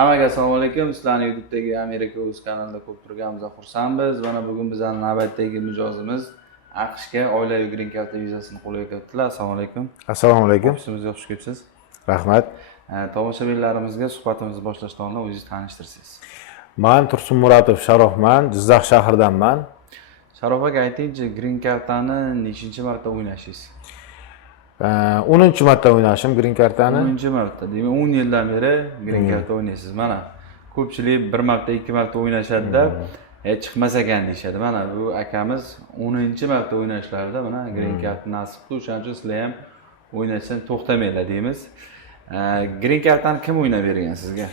Hammaga assalomu alaykum. Sizlarni YouTube'dagi Amerika o'z kanalida ko'p turganimizdan xursandmiz. Mana bugun bizning navbatdagi mijozimiz AQShga oilaviy green card vizasini qo'lga kiritdilar. Assalomu alaykum. Assalomu alaykum. Ofisimizga xush kelibsiz. Rahmat. Tomoshabinlarimizga suhbatimizni boshlashdan oldin o'zingizni tanishtirsangiz. Men Tursunmuratov Sharofman, Jizzax shahridanman. Sharof aka, aytingchi, green cardani nechinchi marta o'ynashingiz? 10-marta o'ynashim green cardani. 10-marta. Demak, 10 yildan beri green card o'ynaysiz. Mana ko'pchilik 1 marta, 2 marta o'ynashadi-da, chiqmas ekan deyshadi. Mana bu akamiz 10-marta o'ynashlarida mana green card nasib qildi. O'shaning uchun sizlar ham o'ynashdan to'xtamanglar deymiz. Green cardni kim o'ynab bergan sizga?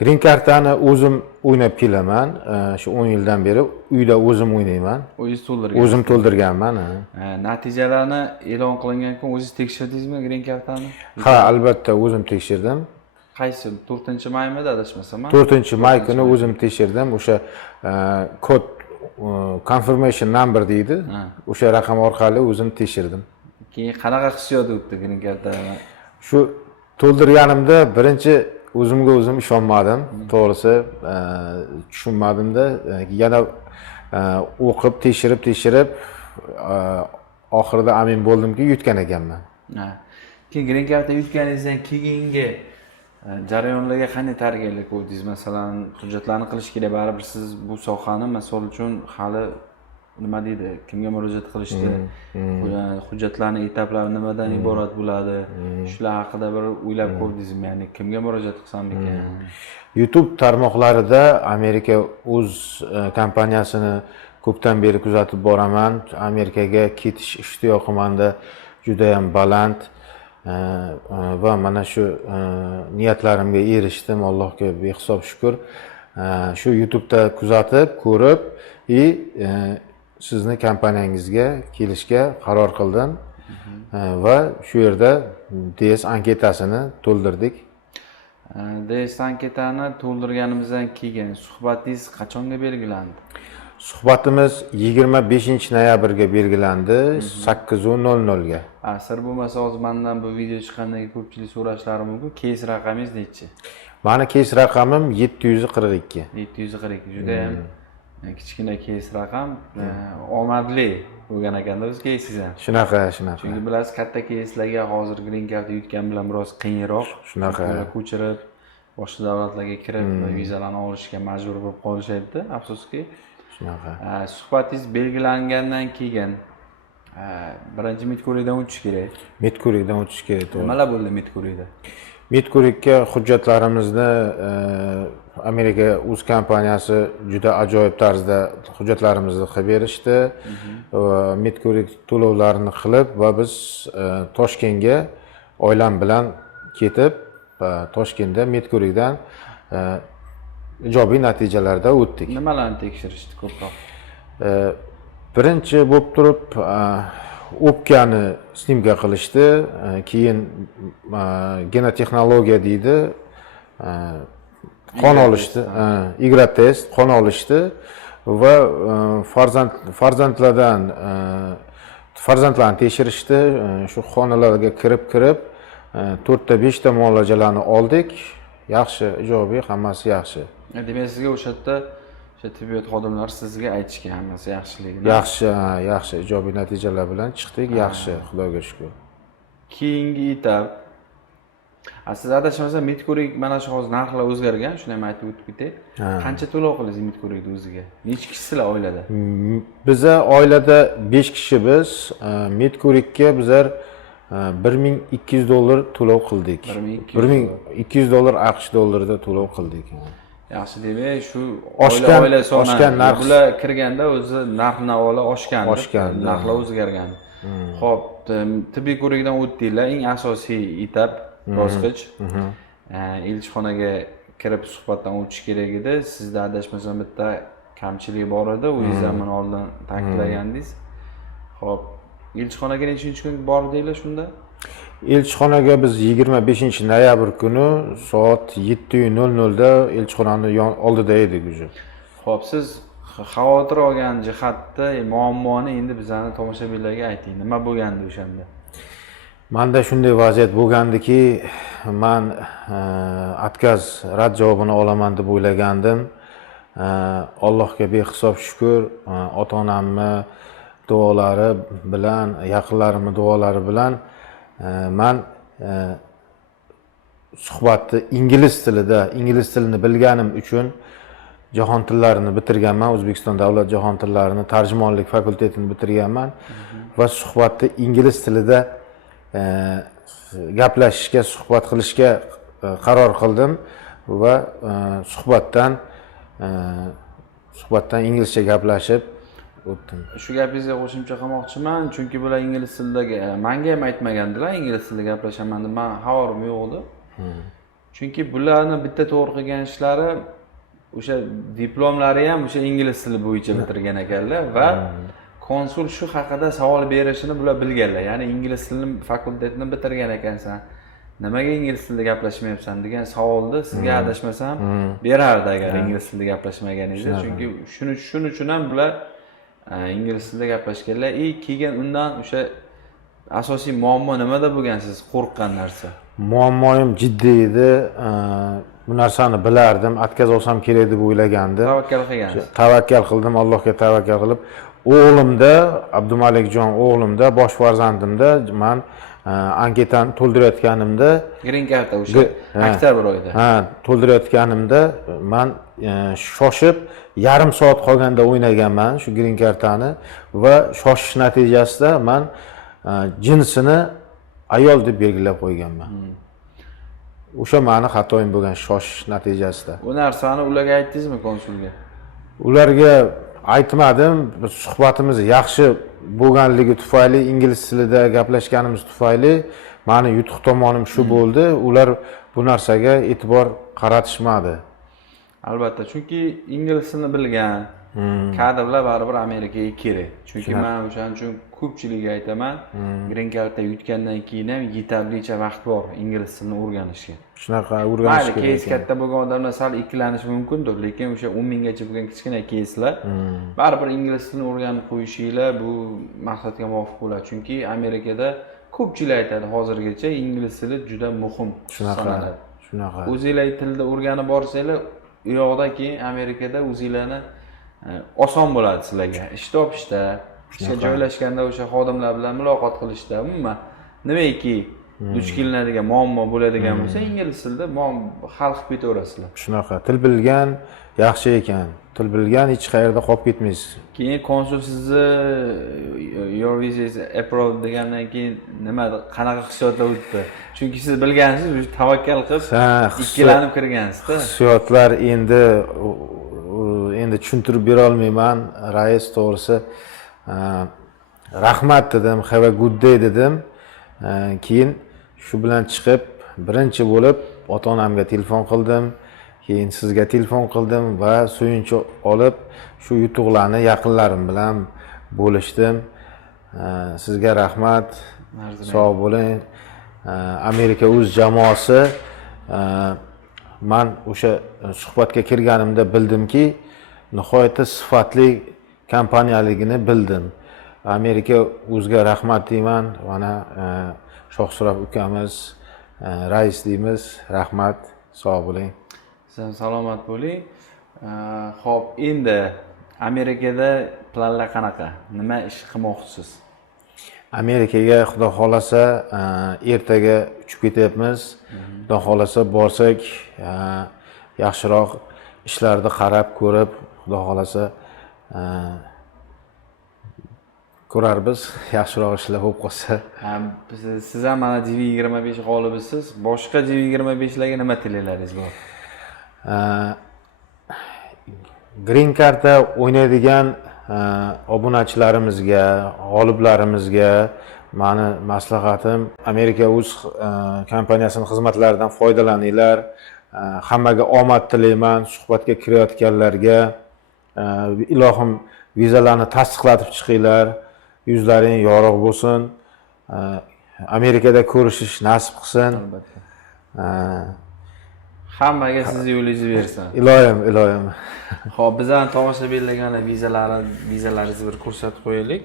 Green cardani o'zim o'ynab kelaman. Shu 10 yildan beri uyda o'zim o'ynayman. O'zingiz to'ldirgan. O'zim to'ldirganman. Natijalarni e'lon qilingan kun o'zingiz tekshirdingizmi green cardni? Ha, albatta o'zim tekshirdim. Qaysi 4-maymidi adashmasam? 4-may kuni o'zim tekshirdim. O'sha kod confirmation number deydi. O'sha raqam orqali o'zim tekshirdim. Keyin qanaqa hissiyot o'tdi green cardda? Shu to'ldirganimda birinchi o'zimga o'zim ishonmadim. To'g'risi tushunmadim-da. Yana o'qib, tekshirib oxirida amin bo'ldimki, yutgan ekanman. Keyin green cardda yutganingizdan keyingi jarayonlarga qanday tayyorgarlik ko'rdingiz? Masalan, hujjatlarni qilish kerak, baribir siz bu sohani, misol uchun, hali nima deydi, kimga murojaat qilishdi, hujjatlarning etaplari nimadan iborat bo'ladi, shular haqida bir o'ylab ko'rdingizmi? Ya'ni kimga murojaat qilsam ekan? YouTube tarmoqlarida Amerika o'z kompaniyasini ko'pdan beri kuzatib boraman. Amerikaga ketish ishtiyoqimda juda ham baland va mana shu niyatlarimga erishdim. Allohga behisob shukr. Shu YouTube'da kuzatib, ko'rib sizni kompaniyangizga kelishga qaror qildim va shu yerda DS anketasini to'ldirdik. DS anketani to'ldirganimizdan keyin suhbatingiz qachonga belgilandi? Suhbatimiz 25-noyabrga belgilandi, 8:00 ga. Sir bo'lmasa, hozir mendan bu video chiqqandan keyin ko'pchilik so'rashlari mumkin. Case raqamingiz nechi? Meni case raqamim 742. 742. Juda ham kichkina case raqam, omadli bo'lgan ekanda o'z case'ingiz ham. Shunaqa. Chunki bilasiz, katta case'larga hozir green card yutgan bilan biroz qiyinroq. Shunaqa. Ko'chirib, boshqa davlatlarga kirib, vizalarni olishga majbur bo'lib qolishadi, afsuski. Shunaqa. Suhbatingiz belgilangandan keyin birinchi medko'rikdan o'tish kerak. Medko'rikdan o'tish kerak. Nimalar bo'ldi medko'rikda? Medko'rikka hujjatlarimizni Amerika o'z kompaniyasi juda ajoyib tarzda hujjatlarimizni qilib berishdi. Medko'rik to'lovlarini qilib va biz Toshkentga oilam bilan ketib, Toshkentda medko'rikdan ijobiy natijalarda o'tdik. Nimalarni tekshirishdi ko'proq? Birinchi bo'lib turib o'pkani snimka qilishdi, keyin genotexnologiya deydi, qon olishdi, igra test, qon olishdi va farzandlarni tekshirishdi. Shu xonalarga kirib 4-5 muolajalarni oldik. Yaxshi, ijobiy, hammasi yaxshi. Demak, sizga o'sha yerda tibbiyot xodimlari sizga aytishgan hammasi yaxshiligini. Yaxshi, ijobiy natijalar bilan chiqdik. Yaxshi, Xudoga shukr. Keyingi etap. Siz adashmasam medko'rik mana shu hozir narxlar o'zgargan, shuni ham aytib o'tib ketay. Qancha to'lov qildingiz medko'rikda o'ziga? Necha kishilar oilada? Biza oilada 5 kishi biz. Medko'rikka bizlar $1200 to'lov qildik. $1200 AQSh dollarida to'lov qildik. Yaxshi, demak, shu oila oshgan narx bular kirganda o'zi narx-navolar oshgan. Narxlar o'zgargan. Xo'p, tibbiy ko'rikdan o'tdinglar. Eng asosiy etap bosqich. Elchixonaga kirib suhbatdan o'tish kerak edi. Sizda adashmasam bitta kamchilik bor edi, o'zingiz ham buni oldin ta'kidlagandingiz. Xo'p, elchixonaga nechinchi kun bordinglar shunda? Elchixonaga biz 25-noyabr kuni soat 7:00 da elchixonaning oldida edik o'zi. Xo'p, siz xavotir olgan jihatda muammoni endi bizlarning tomoshabinlarga ayting. Nima bo'lgandi o'shanda? Manda shunday vaziyat bo'lgandiki, men отказ rad javobini olaman deb o'ylagandim. Allohga behisob shukr, ota-onamni duolari bilan, yaqinlarimni duolari bilan men suhbatni ingliz tilini bilganim uchun jahon tillarini bitirganman. O'zbekiston davlat jahon tillarini tarjimonlik fakultetini bitirganman va suhbatni ingliz tilida gaplashishga, suhbat qilishga qaror qildim va suhbatdan inglizcha gaplashib o'tdim. Shu gapingizga qo'shimcha qilmoqchiman, chunki bular ingliz tilida menga ham aytmagandilar, ingliz tilida gaplashaman deb. Men xabarim yo'q edi. Chunki bularni bitta to'g'ri qilgan ishlari o'sha diplomlari ham o'sha ingliz tili bo'yicha bitirgan ekanlar va konsul shu haqida savol berishini bular bilganlar. Ya'ni ingliz tilini fakultetini bitirgan ekansan, nimaga ingliz tilida gaplashmayapsan degan savolni sizga adashmasam berardi agar ingliz tilida gaplashmaganingizda. Chunki shuning uchun ham bular ingliz tilida gaplashganlar. Keyin undan o'sha asosiy muammo nimada bo'lgan, siz qo'rqqan narsa? Muammoim jiddiy edi. Bu narsani bilardim, отказ olsam kerak deb o'ylagandim. Tavakkal qilgansiz? Tavakkal qildim, Allohga tavakkal qilib. O'g'limda, Abdumalikjon o'g'limda, bosh farzandimda men anketani to'ldirayotganimda, green card o'sha oktyabr oyida. To'ldirayotganimda men shoshib yarim soat qolganda o'ynaganman shu green cardani va shoshish natijasida men jinsini ayol deb belgilab qo'yganman. O'sha meni xatoim bo'lgan, shoshish natijasida. Bu narsani ularga aytdingizmi, konsulga? Ularga aytmadim. Suhbatimiz yaxshi bo'lganligi tufayli, ingliz tilida gaplashganimiz tufayli meni yutuq tomonim shu bo'ldi. Ular bu narsaga e'tibor qaratishmadi. Albatta, chunki ingliz tilini bilgan kadrlar baribir Amerikaga kerak. Chunki men o'shaning uchun ko'pchilikka aytaman, green cardda yutgandan keyin ham yetarlicha vaqt bor ingliz tilini o'rganishga. Shunaqa o'rganish kerak. Keys katta bo'lgan odamlar sal ikkilanishi mumkindir, lekin o'sha 10 minggacha bo'lgan kichkina keyslar baribir ingliz tilini o'rganib qo'yishinglar bu maqsadga muvofiq bo'ladi. Chunki Amerikada ko'pchilik aytadi, hozirgacha ingliz tili juda muhim sanaladi. Shunaqa. O'zinglar tilda o'rganib borsanglar, u yoqda keyin Amerikada o'zinglarni oson bo'ladi sizlarga. Ish topishda, ishga joylashganda o'sha xodimlar bilan muloqot qilishda, umuman nimaiki duch kelinadigan muammo bo'ladigan bo'lsa, ingliz tilida hal qilib ketaverasizlar. Shunaqa. Til bilgan yaxshi ekan. Til bilgan hech qayerda qolib ketmaysiz. Keyin konsul sizni your visa is approved degandan keyin nima, qanaqa hissiyotlar o'tdi? Chunki siz bilgansiz, o'sha tavakkal qilib ikkilanib kirgansiz-da. Hissiyotlar endi tushuntirib bera olmayman. Rais to'g'risi rahmat dedim, have a good day dedim. Keyin shu bilan chiqib birinchi bo'lib ota-onamga telefon qildim, keyin sizga telefon qildim va suyunch olib shu yutuqlarni yaqinlarim bilan bo'lishdim. Sizga rahmat. Sog' bo'ling. Amerika o'z jamoasi men o'sha suhbatga kirganimda bildimki, nihoyatda sifatli kompaniyaligini bildim. Amerika o'ziga rahmat deyman. Mana Shohsuroq ukamiz, rais deymiz. Rahmat, sog' bo'ling. Siz salomat bo'ling. Xo'p, endi Amerikada planlar qanaqa? Nima ish qilmoqchisiz? Amerikaga xudo xolasa ertaga uchib ketyapmiz. Xudo xolasa borsak, yaxshiroq ishlarni qarab ko'rib, xudo xolasa ko'rarmiz, yaxshiroq ishlar bo'lib qolsa. Siz ham mana TV25 g'olibisiz. Boshqa TV25larga nima tilaylaringiz bor? Green Cardda o'ynaydigan obunachilarimizga, g'oliblarimizga meni maslahatim, Amerika o'z kompaniyasining xizmatlaridan foydalaninglar. Hammaga omad tilayman, suhbatga kirayotganlarga. Ilohim vizalarni tasdiqlatib chiqinglar. Yuzlaring yorug' bo'lsin. Amerikada ko'rishish nasib qilsin. Albatta. Hammaga sizni yo'lingizni bersin. Iloyim. Xo'p, bizning tomoshabinlarga vizalaringizni bir ko'rsatib qo'yaylik.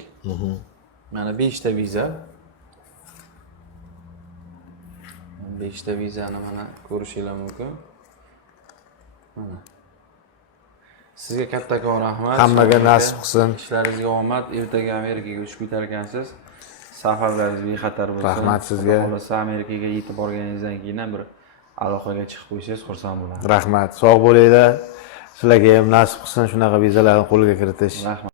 Mana 5 ta viza. 5 ta vizani mana ko'rishinglar mumkin. Mana. Sizga kattakon rahmat. Hammaga nasib qilsin. Ishlaringizga omad. Ertaga Amerikaga uchib ketar ekansiz. Safarlaringiz bexatar bo'lsin. Rahmat sizga. Xohlasa Amerikaga yetib borganingizdan keyin ham bir aloqaga chiqib qo'ysangiz xursand bo'laman. Rahmat. Sog' bo'linglar. Sizlarga ham nasib qilsin shunaqa vizalarni qo'lga kiritish. Rahmat.